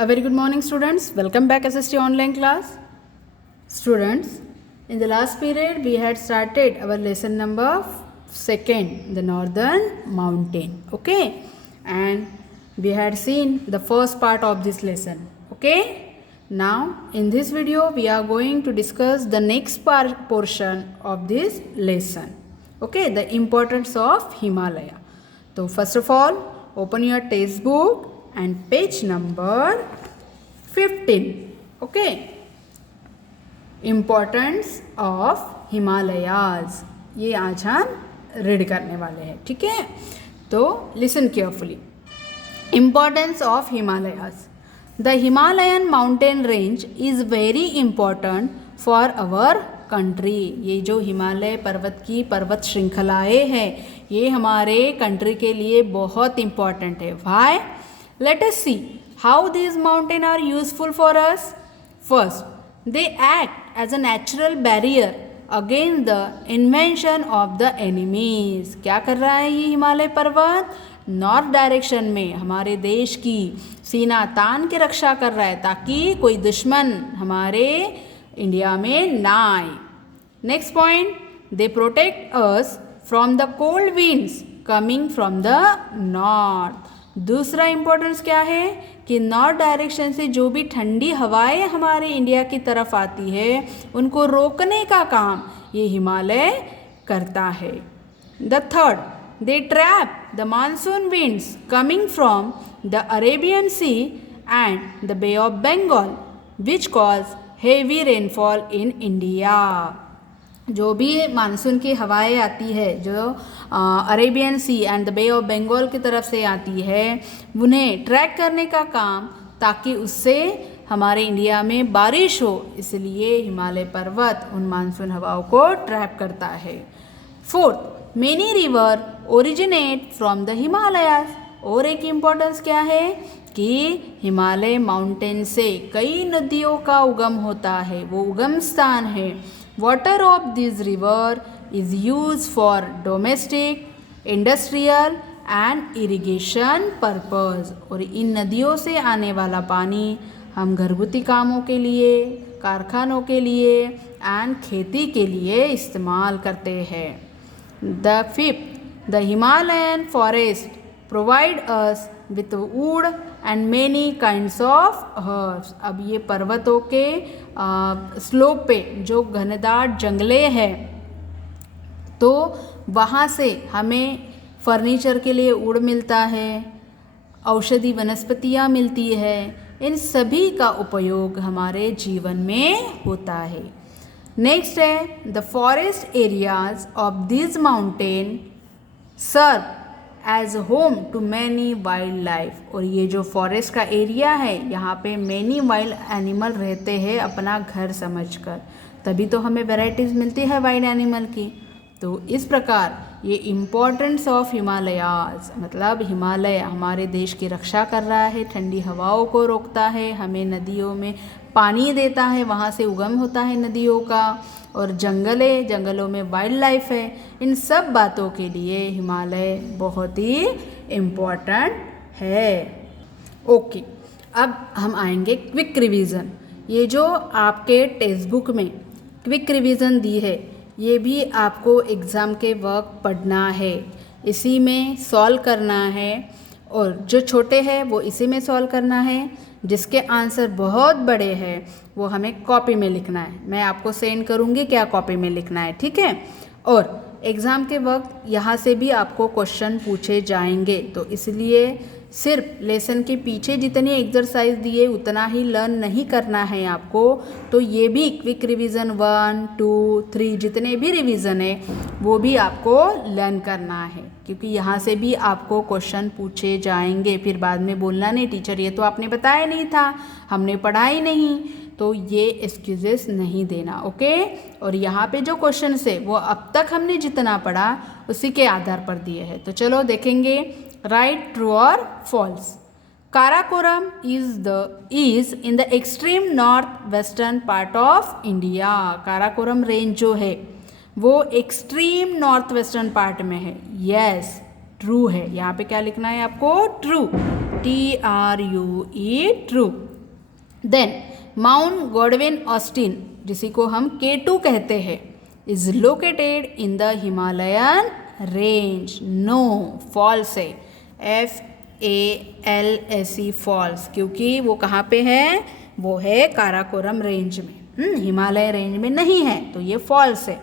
A very good morning, students. Welcome back SST online class. Students, in the last period we had started our lesson number 2, the northern mountain. Okay, and we had seen the first part of this lesson. Okay, now in this video we are going to discuss the next portion of this lesson. Okay, the importance of Himalaya. So first of all, open your textbook and page number 15. Okay, importance of Himalayas, ये आज हम read करने वाले हैं. ठीक है, तो listen carefully. Importance of Himalayas. The Himalayan mountain range is very important for our country. ये जो हिमालय पर्वत की पर्वत श्रृंखलाएँ हैं, ये हमारे कंट्री के लिए बहुत इम्पॉर्टेंट है. Why? Let us see how these mountains are useful for us. First, they act as a natural barrier against the invasion of the enemies. क्या कर रहा है ये हिमालय पर्वत? नॉर्थ डायरेक्शन में हमारे देश की सीना तान के रक्षा कर रहा है ताकि कोई दुश्मन हमारे इंडिया में ना आए. Next point, they protect us from the cold winds coming from the north. दूसरा इम्पोर्टेंस क्या है कि नॉर्थ डायरेक्शन से जो भी ठंडी हवाएं हमारे इंडिया की तरफ आती है उनको रोकने का काम ये हिमालय करता है. The third, they trap the monsoon winds coming from the Arabian sea and the bay of Bengal which cause heavy rainfall in India. जो भी मानसून की हवाएं आती है जो Arabian sea and the bay of Bengal की तरफ से आती है, उन्हें ट्रैक करने का काम ताकि उससे हमारे इंडिया में बारिश हो, इसलिए हिमालय पर्वत उन मानसून हवाओं को ट्रैप करता है. Fourth, many river originate from the Himalayas. और एक इम्पोर्टेंस क्या है कि हिमालय माउंटेन से कई नदियों का उगम होता है, वो उगम स्थान है. Water of this river is used for domestic, industrial and irrigation purpose. और इन नदियों से आने वाला पानी हम घरगुती कामों के लिए, कारखानों के लिए एंड खेती के लिए इस्तेमाल करते हैं. The fifth, the Himalayan forest provide us with wood and many kinds of herbs. अब ये पर्वतों के स्लोप पे जो घनदाट जंगले हैं तो वहाँ से हमें फर्नीचर के लिए वुड मिलता है, औषधि वनस्पतियाँ मिलती है. इन सभी का उपयोग हमारे जीवन में होता है. नेक्स्ट है, the forest areas of this mountain serve as home to many wild life. और ये जो फॉरेस्ट का एरिया है यहाँ पे मैनी वाइल्ड एनिमल रहते हैं अपना घर समझकर, तभी तो हमें वैराइटीज़ मिलती है वाइल्ड एनिमल की. तो इस प्रकार ये इम्पोर्टेंस ऑफ हिमालयाज, मतलब हिमालय हमारे देश की रक्षा कर रहा है, ठंडी हवाओं को रोकता है, हमें नदियों में पानी देता है, वहाँ से उगम होता है नदियों का, और जंगलों में वाइल्ड लाइफ है. इन सब बातों के लिए हिमालय बहुत ही इम्पोर्टेंट है. ओके, अब हम आएंगे क्विक रिवीजन. ये जो आपके टेक्स्ट बुक में क्विक रिवीजन दी है ये भी आपको एग्ज़ाम के वक्त पढ़ना है, इसी में सॉल्व करना है, और जो छोटे हैं वो इसी में सॉल्व करना है. जिसके आंसर बहुत बड़े हैं वो हमें कॉपी में लिखना है. मैं आपको सेंड करूँगी क्या कॉपी में लिखना है, ठीक है. और एग्ज़ाम के वक्त यहाँ से भी आपको क्वेश्चन पूछे जाएंगे, तो इसलिए सिर्फ लेसन के पीछे जितनी एक्सरसाइज दिए उतना ही लर्न नहीं करना है आपको. तो ये भी क्विक रिवीजन 1, 2, 3 जितने भी रिवीजन है वो भी आपको लर्न करना है, क्योंकि यहाँ से भी आपको क्वेश्चन पूछे जाएंगे. फिर बाद में बोलना नहीं टीचर ये तो आपने बताया नहीं था, हमने पढ़ा ही नहीं, तो ये एक्सक्यूजेस नहीं देना. ओके, और यहाँ पे जो क्वेश्चन है वो अब तक हमने जितना पढ़ा उसी के आधार पर दिए हैं. तो चलो देखेंगे. राइट, ट्रू और false. Karakoram is in the extreme north western part of India. Karakoram range जो है वो एक्सट्रीम नॉर्थ वेस्टर्न पार्ट में है. यस, ट्रू है. यहाँ पे क्या लिखना है आपको? True. TRUE, true. Then mount Godwin Austen, जिसी को हम K2 कहते हैं, is located in the Himalayan range. No, false है, FALSE, फॉल्स, क्योंकि वो कहाँ पे है, वो है काराकोरम रेंज में, हिमालय रेंज में नहीं है, तो ये फॉल्स है।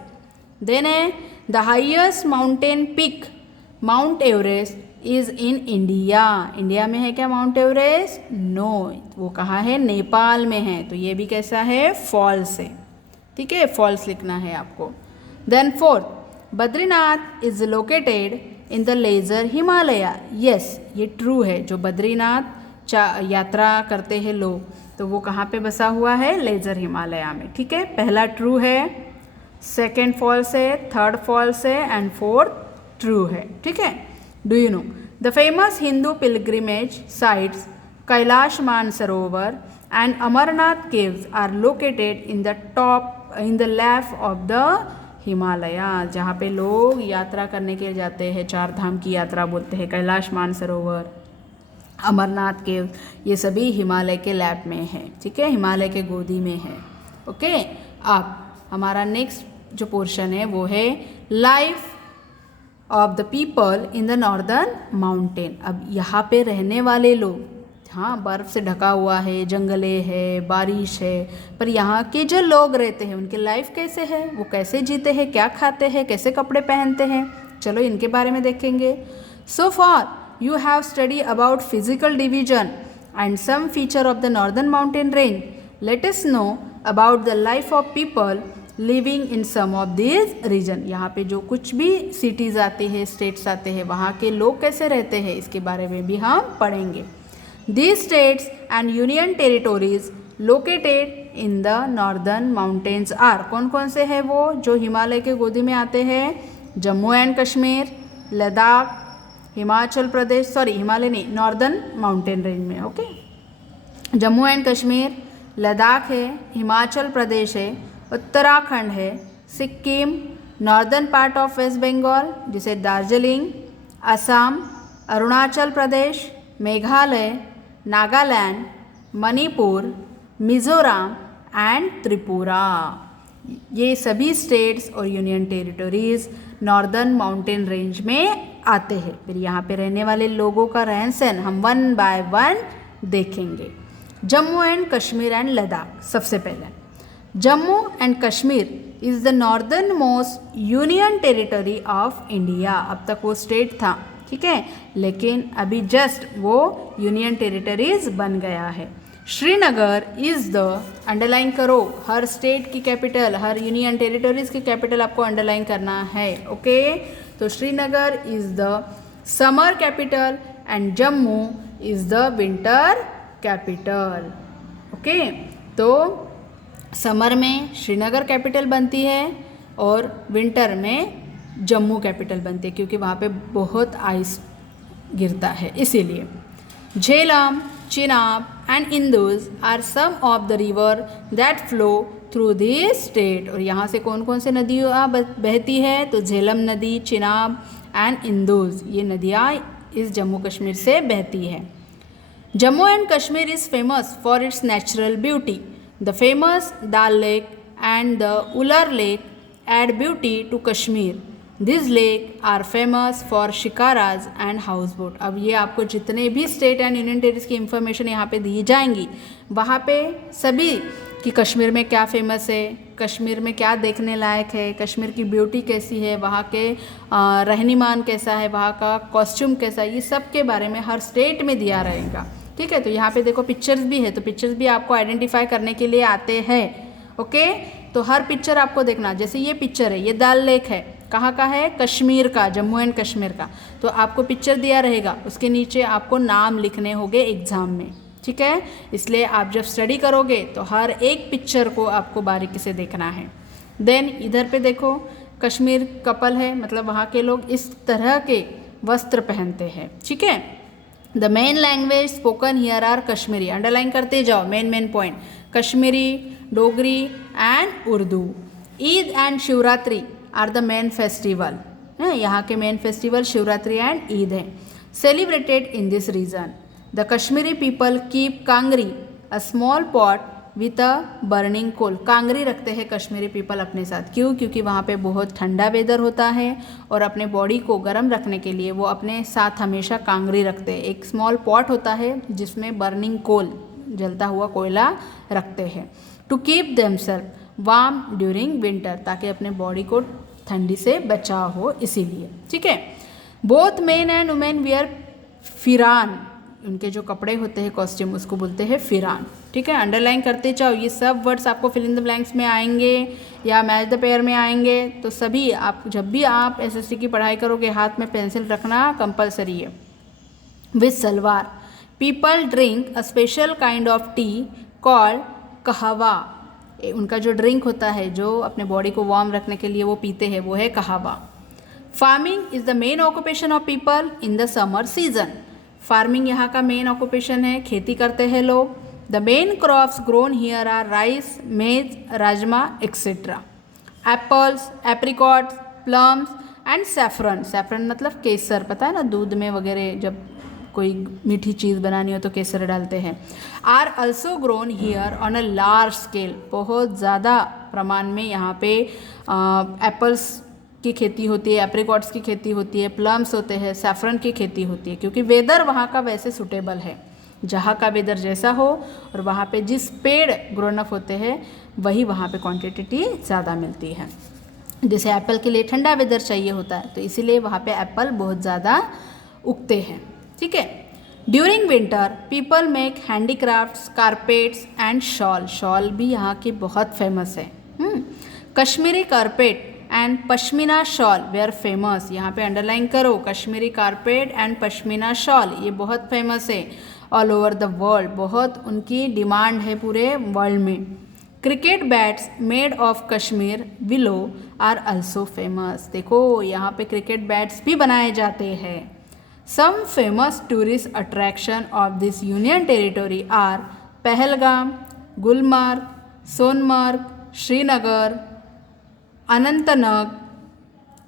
देन है the highest mountain peak mount Everest is in India. India में है क्या माउंट एवरेस्ट? नो, वो कहाँ है, नेपाल में है, तो ये भी कैसा है, फॉल्स है। ठीक है, फॉल्स लिखना है आपको। Then fourth, Badrinath is located in the lesser Himalaya. Yes, ये ट्रू है, जो बद्रीनाथ यात्रा करते हैं लोग, तो वो कहाँ पे बसा हुआ है, लेजर हिमालय में। ठीक है, पहला ट्रू है, सेकेंड फॉल्स है, थर्ड फॉल्स है एंड फोर्थ ट्रू है। ठीक है, do you know the famous Hindu pilgrimage sites Kailash Mansarovar and Amarnath caves are located in the left of the Himalaya. जहाँ पे लोग यात्रा करने के लिए जाते हैं, चार धाम की यात्रा बोलते हैं, कैलाश मानसरोवर, अमरनाथ केव, ये सभी हिमालय के लैप में है। ठीक है, हिमालय के गोदी में है। ओके, अब हमारा नेक्स्ट जो पोर्शन है वो है life of the people in the northern mountain. अब यहाँ पे रहने वाले लोग, हाँ, बर्फ़ से ढका हुआ है, जंगले है, बारिश है, पर यहाँ के जो लोग रहते हैं उनकी लाइफ कैसे है, वो कैसे जीते हैं, क्या खाते हैं, कैसे कपड़े पहनते हैं, चलो इनके बारे में देखेंगे। So for you have studied about physical division and some feature of the northern mountain range. Let us know about the life of people living in some of these region. यहाँ पे जो कुछ भी cities आते हैं, states आते हैं, वहाँ के लोग कैसे रहते हैं, इसके बारे में भी हम पढ़ेंगे। These states and union territories located in the northern mountains are, कौन कौन से हैं वो जो हिमालय के गोदी में आते हैं? जम्मू एंड कश्मीर, लद्दाख, हिमाचल प्रदेश, सॉरी हिमालय नहीं, नॉर्दर्न माउंटेन रेंज में। ओके, जम्मू एंड कश्मीर, लद्दाख है, हिमाचल प्रदेश है, उत्तराखंड है, Sikkim, northern part of west Bengal जिसे दार्जिलिंग, असम, अरुणाचल प्रदेश, मेघालय, नागालैंड, मणिपुर, मिज़ोरम एंड त्रिपुरा। ये सभी स्टेट्स और union territories northern mountain range में आते हैं। फिर यहाँ पे रहने वाले लोगों का रहन सहन हम वन बाय वन देखेंगे। जम्मू एंड कश्मीर एंड लद्दाख, सबसे पहले Jammu and Kashmir is the northern most union territory of India. अब तक वो स्टेट था, ठीक है, लेकिन अभी जस्ट वो यूनियन टेरिटरीज बन गया है। श्रीनगर इज़ द, अंडरलाइन करो, हर स्टेट की कैपिटल, हर यूनियन टेरिटरीज की कैपिटल आपको अंडरलाइन करना है। ओके, तो Srinagar is the summer capital and Jammu is the winter capital. Okay, तो समर में श्रीनगर कैपिटल बनती है और विंटर में जम्मू कैपिटल बनती है, क्योंकि वहाँ पे बहुत आइस गिरता है इसीलिए। Jhelum, Chenab and Indus are some of the river that flow through this state. और यहाँ से कौन कौन से नदियाँ बहती है? तो झेलम नदी, चिनाब एंड इंदुज, ये नदियाँ इस जम्मू कश्मीर से बहती है। Jammu and Kashmir is famous for its natural beauty. The famous Dal lake and the Wular lake add beauty to Kashmir. This lake are famous for shikaras and house boat. अब ये आपको जितने भी स्टेट एंड यूनियन टेरिटरीज की इंफॉर्मेशन यहाँ पे दी जाएंगी, वहाँ पे सभी कि कश्मीर में क्या फेमस है, कश्मीर में क्या देखने लायक है, कश्मीर की ब्यूटी कैसी है, वहाँ के रहनीमान कैसा है, वहाँ का कॉस्ट्यूम कैसा है, ये सब के बारे में हर स्टेट में दिया रहेगा। ठीक है, तो यहाँ पे देखो पिक्चर्स भी है, तो पिक्चर्स भी आपको आइडेंटिफाई करने के लिए आते हैं। ओके, तो हर पिक्चर आपको देखना, जैसे ये पिक्चर है, ये दाल लेक है, कहाँ का है? कश्मीर का, जम्मू एंड कश्मीर का। तो आपको पिक्चर दिया रहेगा, उसके नीचे आपको नाम लिखने होंगे एग्ज़ाम में। ठीक है, इसलिए आप जब स्टडी करोगे तो हर एक पिक्चर को आपको बारीकी से देखना है। देन इधर पे देखो, कश्मीर कपल है, मतलब वहाँ के लोग इस तरह के वस्त्र पहनते हैं। ठीक है, the main language spoken here are Kashmiri, underline करते जाओ, main point, Kashmiri, Dogri and Urdu. Eid and Shivratri are the main festival, यहाँ के main festival Shivratri and Eid है, celebrated in this region. The Kashmiri people keep kangri a small pot with a burning coal. कांगरी रखते हैं Kashmiri people अपने साथ, क्यों? क्योंकि वहाँ पे बहुत ठंडा वेदर होता है और अपने बॉडी को गर्म रखने के लिए वो अपने साथ हमेशा कांगरी रखते हैं। एक स्मॉल पॉट होता है जिसमें बर्निंग कोल, जलता हुआ कोयला रखते हैं। To keep themself warm during winter, ताकि अपने बॉडी को ठंडी से बचाव हो, इसीलिए। ठीक है। Both men and women wear pheran, उनके जो कपड़े होते हैं कॉस्ट्यूम, उसको बोलते हैं फिरान। ठीक है, अंडरलाइन करते जाओ। ये सब वर्ड्स आपको फिल इन द ब्लैंक्स में आएंगे या मैच द पेयर में आएंगे, तो सभी आप जब भी आप एसएससी की पढ़ाई करोगे हाथ में पेंसिल रखना कंपलसरी है। With salwar, people drink a special kind of T called कहवा। उनका जो ड्रिंक होता है जो अपने बॉडी को वार्म रखने के लिए वो पीते हैं, वो है kahwa. Farming is the main occupation of people in the summer season. Farming यहाँ का मेन ऑक्यूपेशन है, खेती करते हैं लोग। The main crops grown here are rice, maize, rajma et cetera. Apples, apricots, plums and saffron. Saffron मतलब केसर, पता है ना, दूध में वगैरह जब कोई मीठी चीज़ बनानी हो तो केसर डालते हैं। Are also grown here on a large scale, बहुत ज़्यादा प्रमाण में यहाँ पे एप्पल्स की खेती होती है, एप्रिकॉट्स की खेती होती है, प्लम्स होते हैं, सैफरन की खेती होती है, क्योंकि वेदर वहाँ का वैसे सुटेबल है। जहाँ का वेदर जैसा हो और वहाँ पे जिस पेड़ ग्रोन अप होते हैं वही वहाँ पे क्वांटिटी ज़्यादा मिलती है। जैसे एप्पल के लिए ठंडा वेदर चाहिए होता है, तो इसीलिए वहाँ पे एप्पल बहुत ज़्यादा उगते हैं। ठीक है। During winter people make handicrafts, carpets and shawl. Shawl भी यहाँ की बहुत फेमस है। Kashmiri carpet and pashmina shawl were famous. यहाँ पे अंडरलाइन करो, Kashmiri carpet and pashmina shawl, ये बहुत फेमस है ऑल ओवर द वर्ल्ड, बहुत उनकी डिमांड है पूरे वर्ल्ड में। Cricket bats made of Kashmir willow are also famous. देखो यहाँ पे क्रिकेट बैट्स भी बनाए जाते हैं। Some famous tourist attraction of this union territory are Pahalgam, Gulmarg, Sonmarg, Srinagar, Anantnag,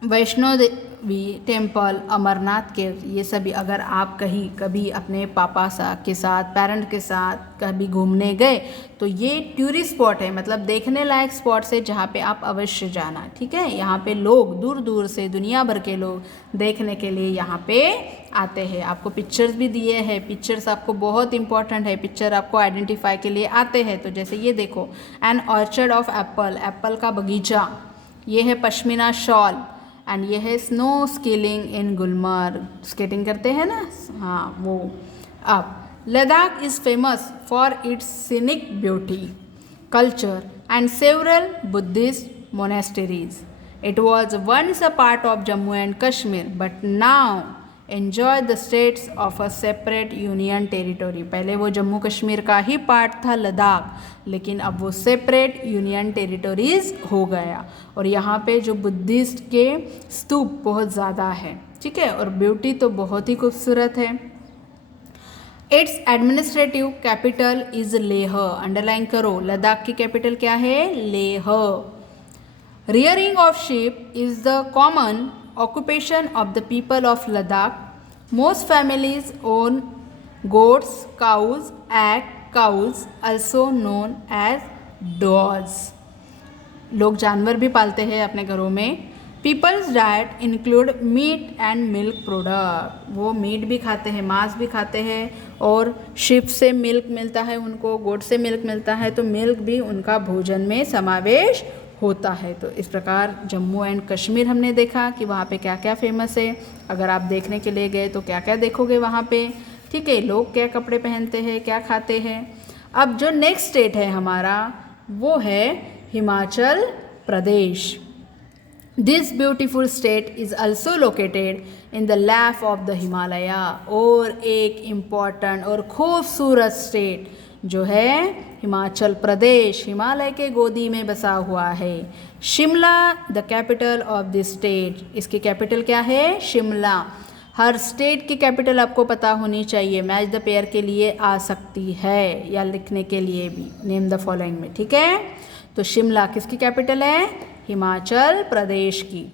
Vaishno Devi temple, Amarnath cave. ये सभी अगर आप कभी अपने पापा के साथ, पेरेंट के साथ कभी घूमने गए तो ये टूरिस्ट स्पॉट है, मतलब देखने लायक स्पॉट्स है जहाँ पे आप अवश्य जाना। ठीक है। यहाँ पे लोग दूर दूर से, दुनिया भर के लोग देखने के लिए यहाँ पे आते हैं। आपको पिक्चर्स भी दिए हैं, पिक्चर्स आपको बहुत इंपॉर्टेंट है, पिक्चर आपको आइडेंटिफाई के लिए आते हैं। तो जैसे ये देखो, an orchard of apple, apple का बगीचा, ये है पश्मीना शॉल, एंड ये है snow skiing in Gulmarg, skating करते हैं ना, हाँ वो। अब Ladakh is famous for its scenic beauty, culture and several Buddhist monasteries. It was once a part of Jammu and Kashmir but now enjoy the status of a separate union territory. पहले वो जम्मू कश्मीर का ही part था लद्दाख, लेकिन अब वो सेपरेट यूनियन टेरिटोरीज हो गया। और यहाँ पे जो बुद्धिस्ट के स्तूप बहुत ज़्यादा है। ठीक है। और ब्यूटी तो बहुत ही खूबसूरत है। It's administrative capital is Leh. Underline करो, लद्दाख की कैपिटल क्या है? Leh. Rearing of sheep is the common occupation of the people of Ladakh. Most families own goats, cows, egg cows, also known as does. लोग जानवर भी पालते हैं अपने घरों में। Peoples diet include meat and milk product. वो मीट भी खाते हैं, मांस भी खाते हैं, और शिप से मिल्क मिलता है उनको, गोट से मिल्क मिलता है, तो मिल्क भी उनका भोजन में समावेश होता है। तो इस प्रकार जम्मू एंड कश्मीर हमने देखा कि वहाँ पे क्या क्या फेमस है। अगर आप देखने के लिए गए तो क्या क्या देखोगे वहाँ पे। ठीक है। लोग क्या कपड़े पहनते हैं, क्या खाते हैं। अब जो नेक्स्ट स्टेट है हमारा वो है Himachal Pradesh. This beautiful state is also located in the lap of the Himalaya. और एक इम्पॉर्टेंट और खूबसूरत स्टेट जो है हिमाचल प्रदेश, हिमालय के गोदी में बसा हुआ है। Shimla the capital of this state. इसकी कैपिटल क्या है? शिमला। हर स्टेट की कैपिटल आपको पता होनी चाहिए, मैच द पेयर के लिए आ सकती है या लिखने के लिए भी। नेम द फॉलोइंग में। ठीक है। तो शिमला किसकी कैपिटल है? हिमाचल प्रदेश की।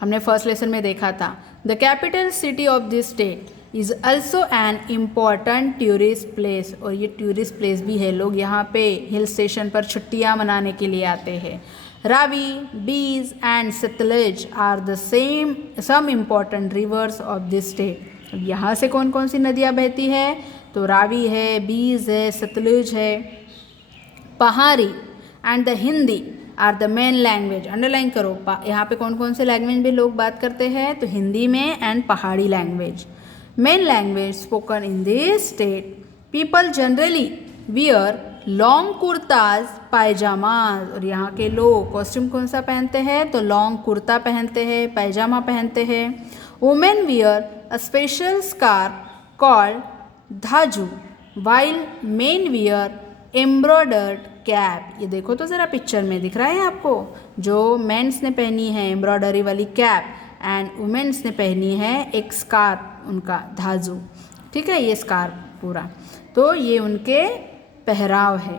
हमने फर्स्ट लेसन में देखा था। The capital city of this state is also an important tourist place, और ये टूरिस्ट प्लेस भी है, लोग यहाँ पे हिल स्टेशन पर छुट्टियाँ मनाने के लिए आते हैं। Ravi, Beas and Sutlej are the some important rivers of this state. अब यहाँ से कौन कौन सी नदियाँ बहती है, तो रावी है, बीज है, सतलुज है, Pahari and the Hindi are the main language. Underline करो, यहाँ पे कौन कौन से लैंग्वेज में लोग बात करते हैं, तो हिंदी में and Pahari language. Main language spoken in this state. People generally wear long kurtas pyjamas, और यहाँ के लोग कॉस्ट्यूम कौन सा पहनते हैं, तो लॉन्ग कुर्ता पहनते हैं, पायजामा पहनते हैं। Women wear a special scarf called dhaju, while men wear embroidered cap. ये देखो तो ज़रा पिक्चर में दिख रहा है आपको, जो मेंस ने पहनी है एम्ब्रॉयडरी वाली कैप एंड वुमेन्स ने पहनी है एक स्कार्फ, उनका धाजू। ठीक है, ये स्कार्फ पूरा, तो ये उनके पहराव है।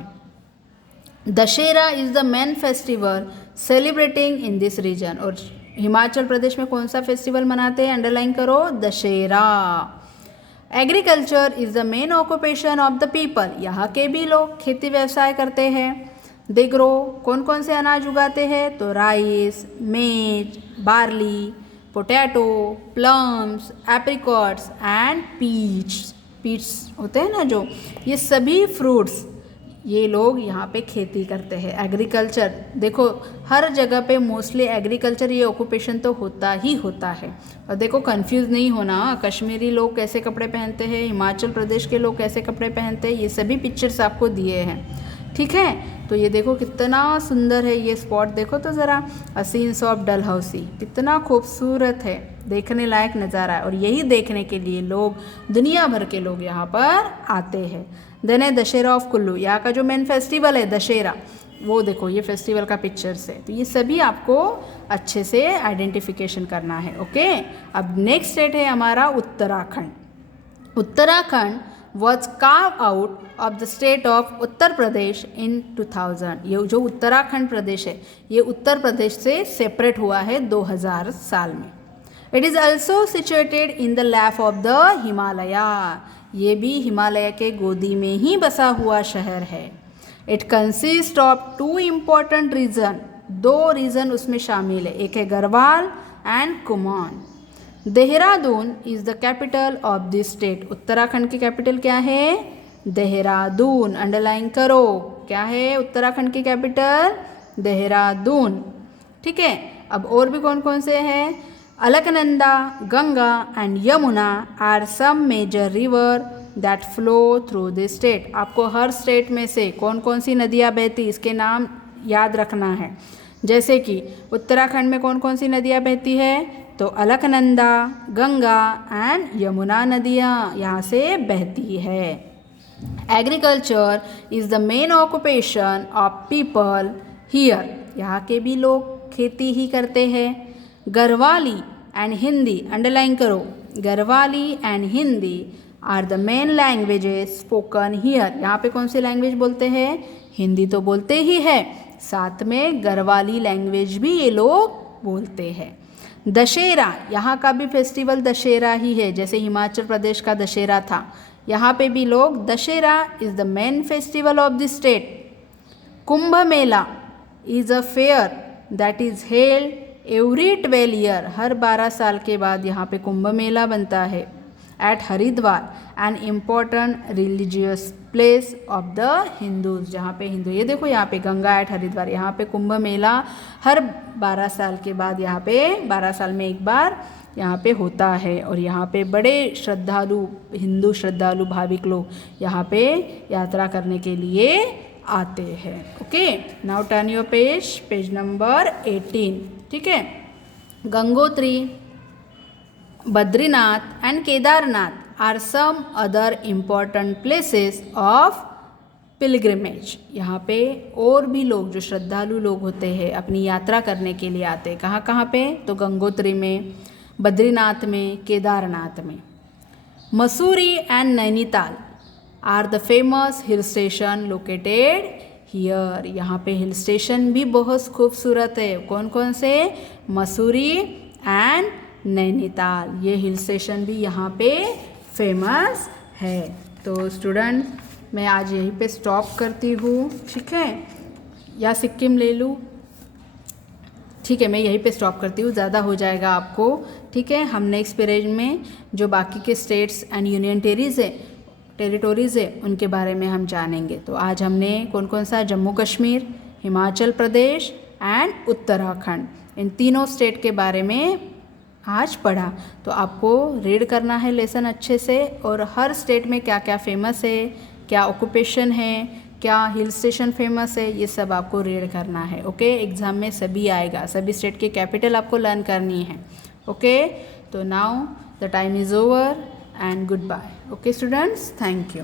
Dussehra is the main festival celebrating in this region, और हिमाचल प्रदेश में कौन सा फेस्टिवल मनाते हैं, अंडरलाइन करो, Dussehra. Agriculture is the main occupation of the people, यहाँ के भी लोग खेती व्यवसाय करते हैं। दे ग्रो, कौन कौन से अनाज उगाते हैं, तो rice, maize, barley, potato, plums, apricots and peach होते हैं ना जो, ये सभी फ्रूट्स ये लोग यहाँ पे खेती करते हैं। एग्रीकल्चर देखो हर जगह पे मोस्टली एग्रीकल्चर ये ऑक्यूपेशन तो होता ही होता है। और देखो कंफ्यूज नहीं होना, कश्मीरी लोग कैसे कपड़े पहनते हैं, हिमाचल प्रदेश के लोग कैसे कपड़े पहनते हैं, ये सभी पिक्चर्स आपको दिए हैं। ठीक है, तो ये देखो कितना सुंदर है ये स्पॉट, देखो तो ज़रा, सीन्स ऑफ डलहौसी, कितना खूबसूरत है, देखने लायक नज़ारा है, और यही देखने के लिए लोग दुनिया भर के लोग यहाँ पर आते हैं। देन है दशहरा ऑफ कुल्लू, यहाँ का जो मेन फेस्टिवल है दशहरा, वो देखो ये फेस्टिवल का पिक्चर्स है। तो ये सभी आपको अच्छे से आइडेंटिफिकेशन करना है। ओके, अब नेक्स्ट स्टेट है हमारा Uttarakhand. Uttarakhand was carved out of the state of Uttar Pradesh in 2000। ये जो उत्तराखंड प्रदेश है ये उत्तर प्रदेश से सेपरेट हुआ है 2000 साल में। It is also situated in the lap of the Himalaya, ये भी हिमालय के गोदी में ही बसा हुआ शहर है। It consists of two important region, दो रीजन उसमें शामिल है, एक है Garhwal and Kumaon. Dehradun is the capital of this state, Uttarakhand की कैपिटल क्या है, देहरादून। अंडरलाइन करो, क्या है उत्तराखंड की कैपिटल, देहरादून। ठीक है, अब और भी कौन कौन से हैं, Alaknanda, Ganga and Yamuna are some major river that flow through this state. आपको हर स्टेट में से कौन कौन सी नदियाँ बहती इसके नाम याद रखना है। जैसे कि उत्तराखंड में कौन कौन सी नदियाँ बहती है, तो अलकनंदा, गंगा एंड यमुना नदियाँ यहाँ से बहती है। Agriculture is the main occupation of people here, यहाँ के भी लोग खेती ही करते हैं। गढ़वाली एंड हिंदी, अंडरलाइन करो, Garhwali and Hindi are the main languages spoken here, यहाँ पे कौन सी लैंग्वेज बोलते हैं, हिंदी तो बोलते ही है, साथ में गढ़वाली लैंग्वेज भी ये लोग बोलते हैं। दशहरा, यहाँ का भी फेस्टिवल दशहरा ही है, जैसे हिमाचल प्रदेश का दशहरा था, यहाँ पे भी लोग Dussehra is the main festival of the state. Kumbh Mela is a fair that is held every 12 year, हर 12 साल के बाद यहाँ पे कुंभ मेला बनता है। At Haridwar an important religious place of the Hindus, जहाँ पे हिंदू, ये देखो यहाँ पे गंगा एट हरिद्वार, यहाँ पे कुंभ मेला हर 12 साल के बाद, यहाँ पे 12 साल में एक बार यहाँ पे होता है। और यहाँ पे बड़े श्रद्धालु, हिंदू श्रद्धालु भाविक लोग यहाँ पे यात्रा करने के लिए आते हैं। Okay, now turn your page number 18। ठीक है, Gangotri, Badrinath and Kedarnath are some other important places of pilgrimage, यहाँ पे और भी लोग जो श्रद्धालु लोग होते हैं अपनी यात्रा करने के लिए आते हैं। कहाँ कहाँ पे, तो गंगोत्री में, बद्रीनाथ में, केदारनाथ में। Mussoorie and Nainital are the famous hill station located here, यहाँ पे हिल स्टेशन भी बहुत खूबसूरत है। कौन कौन से, मसूरी एंड नैनीताल, ये हिल स्टेशन भी यहाँ पे फेमस है। तो स्टूडेंट मैं आज यहीं पे स्टॉप करती हूँ, ठीक है, या सिक्किम ले लूँ? ठीक है, मैं यहीं पे स्टॉप करती हूँ, ज़्यादा हो जाएगा आपको, ठीक है। हम नेक्स्ट पीरियड में जो बाकी के स्टेट्स एंड यूनियन टेरिटोरीज़ है उनके बारे में हम जानेंगे। तो आज हमने कौन कौन सा, जम्मू कश्मीर, हिमाचल प्रदेश एंड उत्तराखंड, इन तीनों स्टेट के बारे में आज पढ़ा। तो आपको रीड करना है लेसन अच्छे से, और हर स्टेट में क्या क्या फेमस है, क्या ऑक्यूपेशन है, क्या हिल स्टेशन फेमस है, ये सब आपको रीड करना है। ओके, एग्ज़ाम में सभी आएगा, सभी स्टेट के कैपिटल आपको लर्न करनी है। ओके, तो now the time is over and good bye. Okay students, thank you.